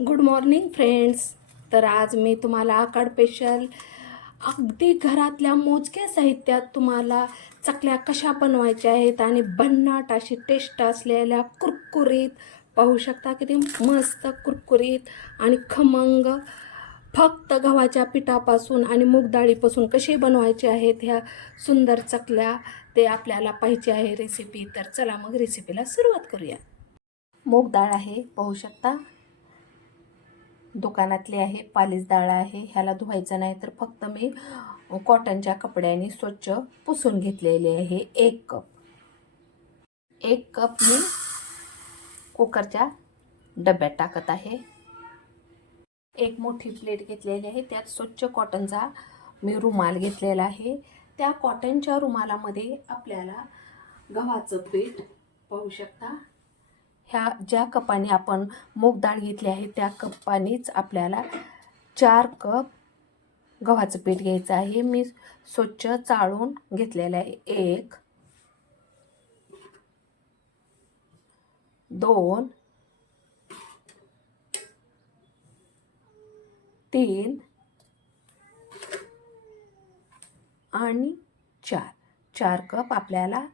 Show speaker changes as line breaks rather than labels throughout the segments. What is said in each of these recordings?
Good morning friends तर आज मी तुम्हाला आकाड स्पेशल अगदी घरातल्या मोजक्या साहित्यात तुम्हाला चकल्या कशा बनवायच्या आहेत आणि भन्नाट अशी टेस्ट असलेल्या कुरकुरीत पाहू शकता किती मस्त कुरकुरीत आणि खमंग. फक्त गव्हाच्या पिठापासून आणि मूगडाळीपासून कसे बनवायचे आहेत ह्या सुंदर चकल्या ते आपल्याला पाहिजे आहे रेसिपी तर चला मग रेसिपीला सुरुवात करूया. मूग डाळ आहे पाहू शकता. दुकानातली आहे पालीस डाळ आहे ह्याला धुवायचं नाही तर फक्त मी कॉटनच्या कपड्याने स्वच्छ पुसून घेतलेले आहे. एक कप. एक कप मी कुकरच्या डब्यात टाकत आहे. एक मोठी प्लेट घेतलेली आहे. त्यात स्वच्छ कॉटनचा मी रुमाल घेतलेला आहे. त्या कॉटनच्या रुमालामध्ये आपल्याला गव्हाचं पीठ पाहू शकता. ह्या ज्या कपाने आपण मूग डाळ घेतली आहे त्या कपानेच आपल्याला चार कप गव्हाचं पीठ घ्यायचं आहे. मी स्वच्छ चाळून घेतलेलं आहे. एक दोन तीन आणि चार. चार कप आपल्याला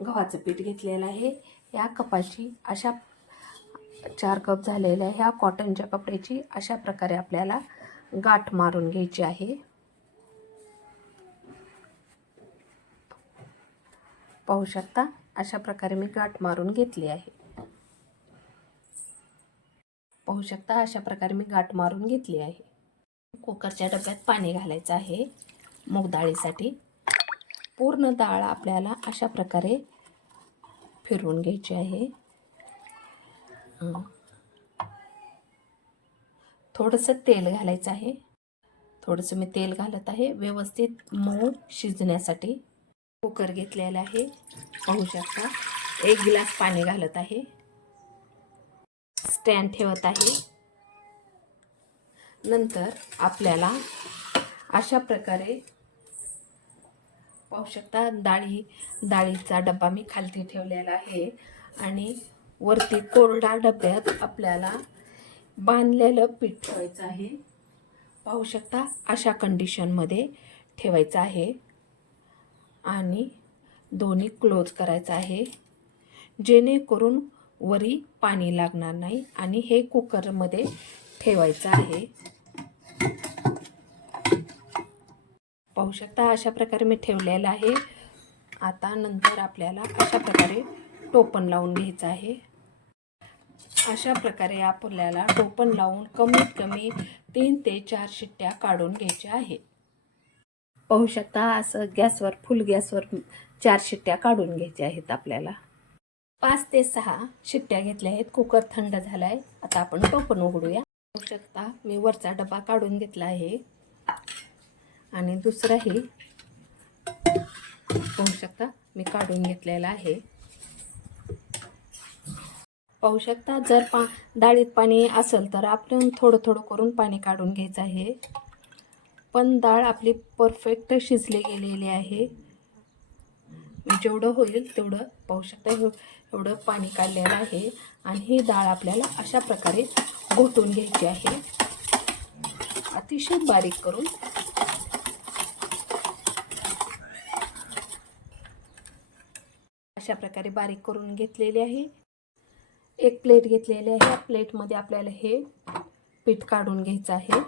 गव्हाचं पीठ घेतलेलं आहे. या कपाची अशा चार कप झालेल्या ह्या कॉटनच्या कपड्याची अशा प्रकारे आपल्याला गाठ मारून घ्यायची आहे. पाहू शकता अशा प्रकारे मी गाठ मारून घेतली आहे. पाहू शकता अशा प्रकारे मी गाठ मारून घेतली आहे. कुकरच्या डब्यात पाणी घालायचं आहे. मूग डाळीसाठी पूर्ण डाळ आपल्याला अशा प्रकारे फिरवून घ्यायची आहे. थोडंसं तेल घालायचं आहे. थोडंसं मी तेल घालत आहे. व्यवस्थित मऊ शिजण्यासाठी कुकर घेतलेला आहे. पाहू शकता एक गिलास पाणी घालत आहे. स्टँड ठेवत आहे. नंतर आपल्याला अशा प्रकारे पाहू शकता डाळी डाळीचा डब्बा मी खालती ठेवलेला आहे. आणि वरती कोरडा डब्यात आपल्याला बांधलेलं पीठ ठेवायचं आहे. पाहू शकता अशा कंडिशनमध्ये ठेवायचं आहे. आणि दोन्ही क्लोज करायचं आहे. जेणेकरून वरी पाणी लागणार नाही आणि हे कुकरमध्ये ठेवायचं आहे. पाहू शकता अशा प्रकारे मी ठेवलेलं आहे. आता नंतर आपल्याला अशा प्रकारे टोपण लावून घ्यायचं आहे. अशा प्रकारे आपल्याला टोपण लावून कमीत कमी तीन ते चार शिट्ट्या काढून घ्यायच्या आहेत. पाहू शकता असं गॅसवर फुल गॅसवर चार शिट्ट्या काढून घ्यायच्या आहेत आपल्याला. पाच ते सहा शिट्ट्या घेतल्या आहेत. कुकर थंड झाला आहे आता आपण टोपण उघडूया. पाहू शकता मी वरचा डबा काढून घेतला आहे. आणि दुसराही पाहू शकता मी काढून घेतलेला आहे. पाहू शकता जर पा डाळीत पाणी असेल तर आपण थोडं थोडं करून पाणी काढून घ्यायचं आहे. पण डाळ आपली परफेक्ट शिजली गेलेली आहे. जेवढं होईल तेवढं पाहू शकता एवढं पाणी काढलेलं आहे. आणि ही डाळ आपल्याला अशा प्रकारे घोटून घ्यायची आहे. अतिशय बारीक करून अशा प्रकारे बारीक करून घेतलेले आहे. एक प्लेट घेतलेली आहे. या प्लेटमध्ये आपल्याला हे पीठ काढून घ्यायचं आहे.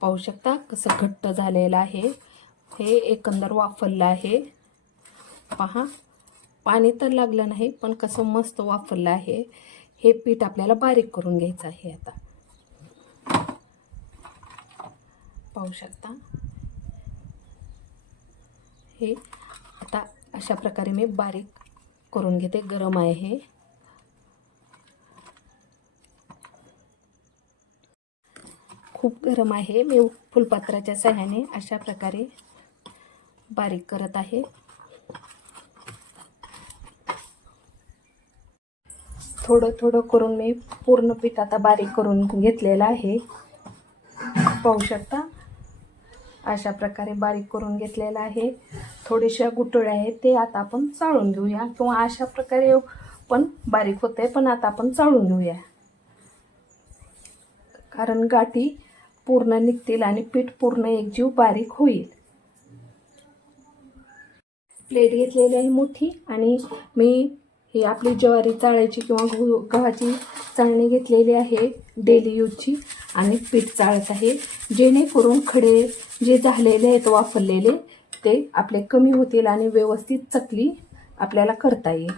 पाहू शकता कसं घट्ट झालेलं आहे. हे एकंदर वाफरलं आहे. पहा पाणी तर लागलं नाही पण कसं मस्त वाफरलं आहे. हे पीठ आपल्याला बारीक करून घ्यायचं आहे आता. पाहू शकता. हे आता अशा प्रकारे मी बारीक करून घेते. गरम आहे हे. खूप गरम आहे. मी फुलपात्राच्या सहाय्याने अशा प्रकारे बारीक करत आहे. थोडं थोडं करून मी पूर्ण पीठ आता बारीक करून घेतलेलं आहे. पाहू शकता? अशा प्रकारे बारीक करून घेतलेला आहे. थोडेशा गुटळ्या आहेत ते आता आपण चाळून घेऊया किंवा अशा प्रकारे पण बारीक होते पण आता आपण चाळून घेऊया. कारण गाठी पूर्ण निघतील आणि पीठ पूर्ण एकजीव बारीक होईल. प्लेट घेतलेली आहे मोठी आणि मी ही आपली ज्वारी चाळायची किंवा गहू गव्हाची चाळणी घेतलेली आहे डेली यूजची आणि पीठ चाळत आहे. जेणेकरून खडे जे झालेले आहेत वापरलेले ते आपले कमी होतील आणि व्यवस्थित चकली आपल्याला करता येईल.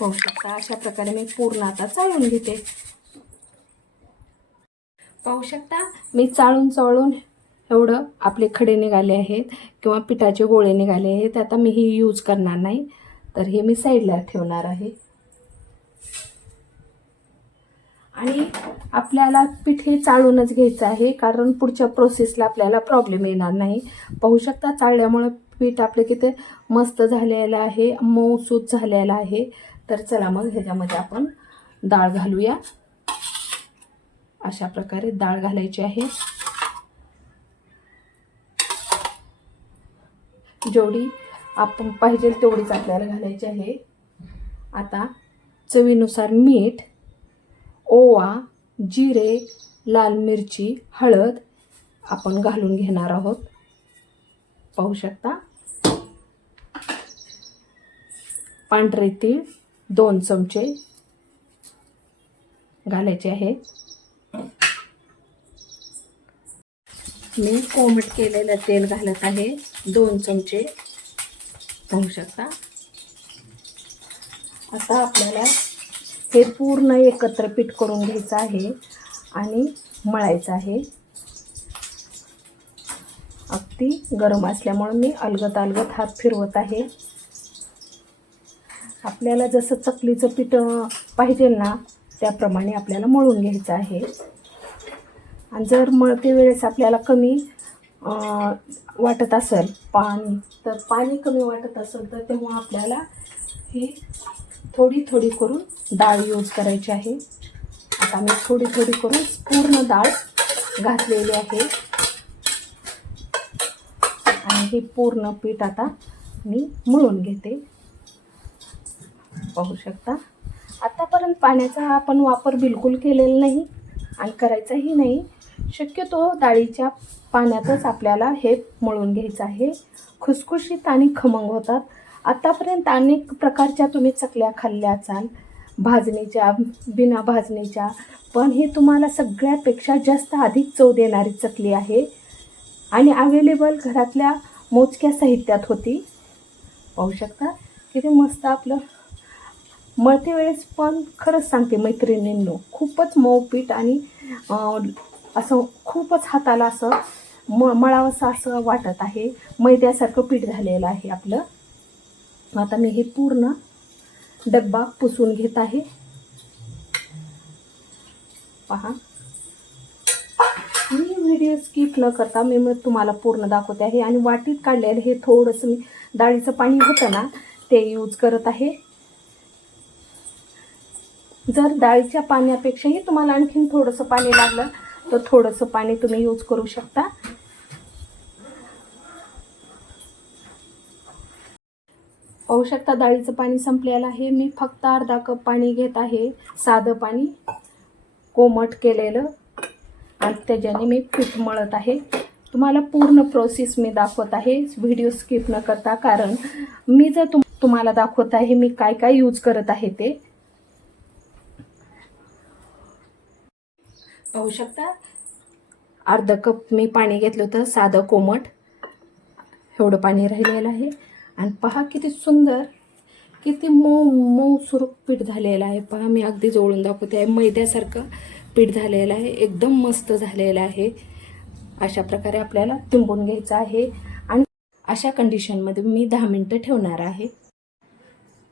पाहू शकता अशा प्रकारे मी पूर्ण आता चाळून घेते. पाहू शकता मी चाळून चाळून एवढं आपले खडे निघाले आहेत किंवा पिठाचे गोळे निघाले आहेत आता मी ही यूज करणार नाही. तर हे मी साईडला ठेवणार आहे. आणि आपल्याला पीठ हे चाळूनच घ्यायचं आहे कारण पुढच्या प्रोसेसला आपल्याला प्रॉब्लेम येणार नाही. पाहू शकता चाळल्यामुळं पीठ आपलं किती मस्त झालेलं आहे मऊसूत झालेलं आहे. तर चला मग ह्याच्यामध्ये आपण डाळ घालूया. अशा प्रकारे डाळ घालायची आहे. जेवढी आपण पाहिजे तेवढीच आपल्याला घालायची आहे. आता चवीनुसार मीठ ओवा जिरे लाल मिरची हळद आपण घालून घेणार आहोत. पाहू शकता? पांढरे तीळ दोन चमचे घालायचे आहे. मी कोमट केलेलं तेल घालत आहे. दोन चमचे पाहू शकता. आता आपल्याला हे पूर्ण एकत्र पीठ करून घ्यायचं आहे आणि मळायचं आहे. अगदी गरम असल्यामुळे मी अलगत अलगत हात फिरवत आहे. आपल्याला जसं चकलीचं पीठ पाहिजे ना त्याप्रमाणे आपल्याला मळून घ्यायचं आहे. आणि जर मळते वेळेस आपल्याला कमी वाटत असेल पाणी. तर पाणी कमी वाटत असेल तर तेव्हा आपल्याला हे थोडी थोडी करून डाळ यूज करायची आहे. आता मी थोडी थोडी करून पूर्ण डाळ घातलेली आहे. आणि हे पूर्ण पीठ आता मी मळून घेते. पाहू शकता? आतापर्यंत पाण्याचा आपण वापर बिलकुल केलेला नाही आणि करायचाही नाही. शक्यतो डाळीच्या पाण्यातच आपल्याला हे मळून घ्यायचं आहे. खुसखुशीत आणि खमंग होतात. आत्तापर्यंत अनेक प्रकारच्या तुम्ही चकल्या खाल्ल्या असाल भाजणीच्या बिना भाजणीच्या पण हे तुम्हाला सगळ्यापेक्षा जास्त अधिक चव देणारी चकली आहे. आणि अवेलेबल घरातल्या मोजक्या साहित्यात होती. पाहू शकता? किती मस्त आपलं. मळते वेळेस पण खरंच सांगते मैत्रिणींनो खूपच मऊ पीठ आणि असं खूपच हाताला असं म मळावंसं असं वाटत आहे. मैद्यासारखं पीठ झालेलं आहे आपलं. आता मी हे पूर्ण डब्बा पुसून घेत आहे. पहा. मी व्हिडिओ स्किप न करता मी मग तुम्हाला पूर्ण दाखवते आहे. आणि वाटीत काढलेलं हे थोडंसं मी डाळीचं पाणी होतं ना ते यूज करत आहे. जर डाळीच्या पाण्यापेक्षाही तुम्हाला आणखीन थोडंसं पाणी लागलं तर थोडंसं पाणी तुम्ही यूज करू शकता. पाहू शकता डाळीचं पाणी संपलेलं आहे. मी फक्त अर्धा कप पाणी घेत आहे. साधं पाणी कोमट केलेलं. आणि त्याच्याने मी पीठ मळत आहे. तुम्हाला पूर्ण प्रोसेस मी दाखवत आहे. व्हिडिओ स्किप न करता कारण मी जर तुम तुम्हाला दाखवत आहे मी काय काय यूज करत आहे ते. पाहू शकता. अर्ध कप मी पाणी घेतलं होतं साधं कोमट. एवढं पाणी राहिलेलं आहे. आणि पहा किती सुंदर किती मऊ मऊ सुरूप पीठ झालेलं आहे. पहा मी अगदी जवळून दाखवते. आहे मैद्यासारखं पीठ झालेलं आहे. एकदम मस्त झालेलं आहे. अशा प्रकारे आपल्याला तिंबून घ्यायचं आहे. आणि अशा कंडिशनमध्ये मी दहा मिनटं ठेवणार आहे.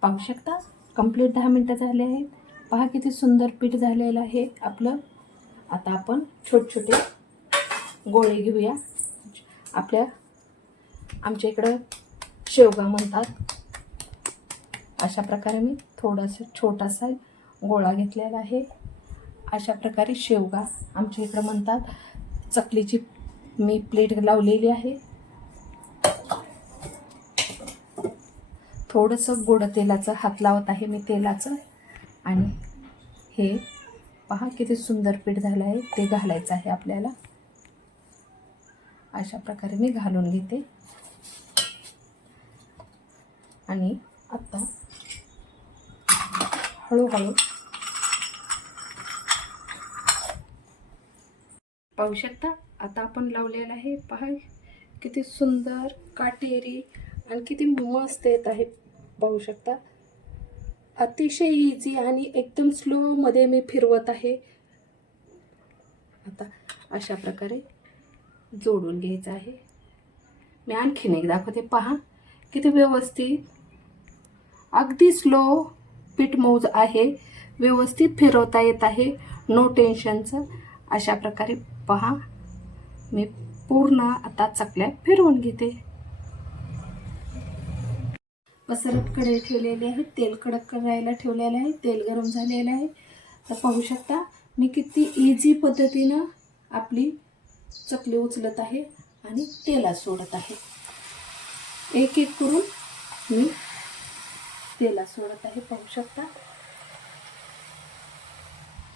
पाहू शकता कंप्लीट दहा मिनटं झाले आहेत. पहा किती सुंदर पीठ झालेलं आहे आपलं. आता आपण छोटे छोटे गोळे घेऊया. आपल्या आमच्या इकडं शेवगा म्हणतात. अशा प्रकारे मी थोडंसं छोटासा गोळा घेतलेला आहे. अशा प्रकारे शेवगा आमच्या इकडं म्हणतात. चकलीची मी प्लेट लावलेली आहे. थोडंसं गोड तेलाचं हात लावत आहे मी तेलाचं. आणि हे पहा किती सुंदर पीठ झालं आहे ते घालायचं आहे आपल्याला. अशा प्रकारे मी घालून घेते. आणि आता हळूहळू पाहू शकता आता आपण लावलेलं आहे. पहा किती सुंदर काटेरी आणि किती मस्त येत आहे. पाहू शकता. अतिशय इझी आणि एकदम स्लोमध्ये मी फिरवत आहे. आता अशा प्रकारे जोडून घ्यायचं आहे. मी आणखीन एक दाखवते पहा किती व्यवस्थित अगदी स्लो पीठ मौज आहे. व्यवस्थित फिरवता येत आहे. नो टेन्शनचं अशा प्रकारे पहा. मी पूर्ण आता चकल्या फिरवून घेते. पसरट कढई ठेवलेली आहे तेल कडक करायला ठेवलेलं आहे तेल गरम झालेलं आहे. तर पाहू शकता मी किती इझी पद्धतीनं आपली चकली उचलत आहे आणि तेलात सोडत आहे. एक एक करून मी तेलात सोडत आहे. पाहू शकता.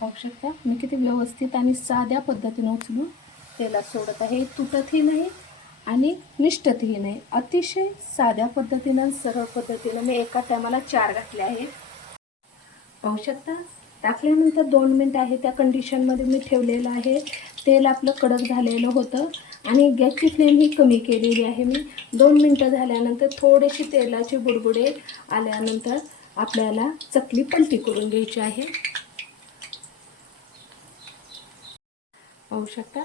पाहू शकता मी किती व्यवस्थित आणि साध्या पद्धतीनं उचलून तेलात सोडत आहे. तुटतही नाही. आणि निष्ठतही नाही अतिशय साध्या पद्धतीनं सरळ पद्धतीनं मी एका टायमाला चार घातले आहे पाहू शकता टाकल्यानंतर दोन मिनटं आहे त्या कंडिशनमध्ये मी ठेवलेलं आहे. तेल आपलं कडक झालेलं होतं आणि गॅसची फ्लेम ही कमी केलेली आहे मी. दोन मिनटं झाल्यानंतर थोडेसे तेलाचे बुडबुडे आल्यानंतर आपल्याला चकली पलटी करून घ्यायची आहे. पाहू शकता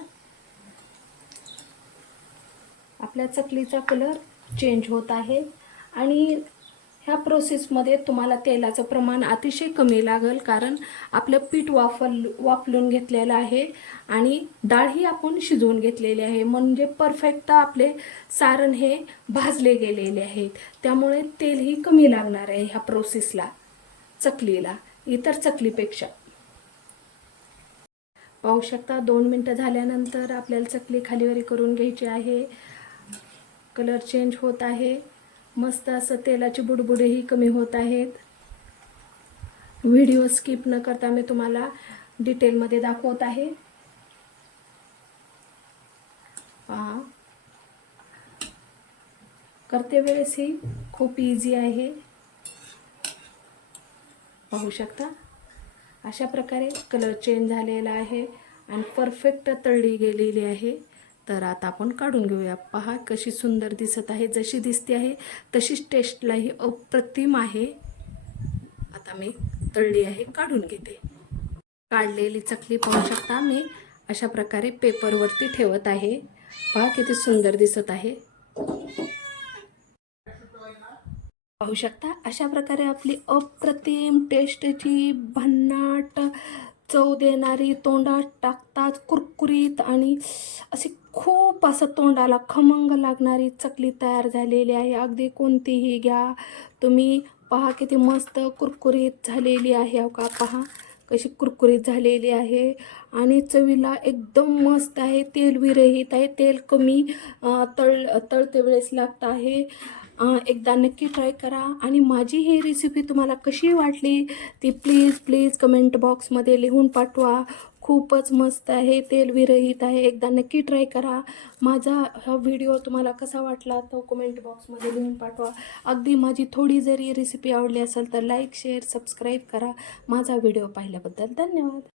आपल्या चकलीचा कलर चेंज होत आहे. आणि ह्या प्रोसेसमध्ये तुम्हाला तेलाचं प्रमाण अतिशय कमी लागेल कारण आपलं पीठ वाफल वाफलून घेतलेलं आहे आणि डाळही आपण शिजवून घेतलेली आहे. म्हणजे परफेक्ट आपले सारण हे भाजले गेलेले आहेत. त्यामुळे तेलही कमी लागणार आहे ह्या प्रोसेसला चकलीला इतर चकलीपेक्षा. पाहू शकता दोन मिनटं झाल्यानंतर आपल्याला चकली खालीवरी करून घ्यायची आहे. कलर चेंज होत आहे. मस्त असं तेलाची बुडबुडेही कमी होत आहेत. व्हिडिओ स्किप न करता मी तुम्हाला डिटेलमध्ये दाखवत आहे. पहा. करते वेळेस ही. खूप इझी आहे. पाहू शकता? अशा प्रकारे कलर चेंज झालेला आहे आणि परफेक्ट तळली गेलेली आहे. तर आता आपण काढून घेऊया. पहा कशी सुंदर दिसत आहे. जशी दिसते आहे तशीच टेस्टलाही अप्रतिम आहे. आता मी तळली आहे काढून घेते. काढलेली चकली पाहू शकता मी. अशा प्रकारे पेपरवरती ठेवत आहे. पहा किती सुंदर दिसत आहे. पाहू शकता अशा प्रकारे आपली अप्रतिम टेस्टची भन्नाट चव देणारी तोंडात टाकतात कुरकुरीत आणि अशी खूप असं तोंडाला खमंग लागणारी चकली तयार झालेली आहे. अगदी कोणतीही घ्या. तुम्ही पहा किती मस्त कुरकुरीत झालेली आहे हो का पहा. कशी कुरकुरीत झालेली आहे. आणि चवीला एकदम मस्त आहे. तेल विरहित आहे. तेल कमी तळ तळते वेळेस लागतं आहे. एकदा नक्की ट्राय करा. आणि माझी ही रेसिपी तुम्हाला कशी वाटली ती प्लीज प्लीज कमेंट बॉक्समध्ये लिहून पाठवा. खूपच मस्त आहे तेल विरहित आहे. एकदा नक्की ट्राय करा. माझा हा व्हिडिओ तुम्हाला कसा वाटला तो कमेंट बॉक्समध्ये लिहून पाठवा. अगदी माझी थोडी जरी रेसिपी आवडली असेल तर लाईक शेअर सबस्क्राईब करा. माझा व्हिडिओ पाहिल्याबद्दल धन्यवाद.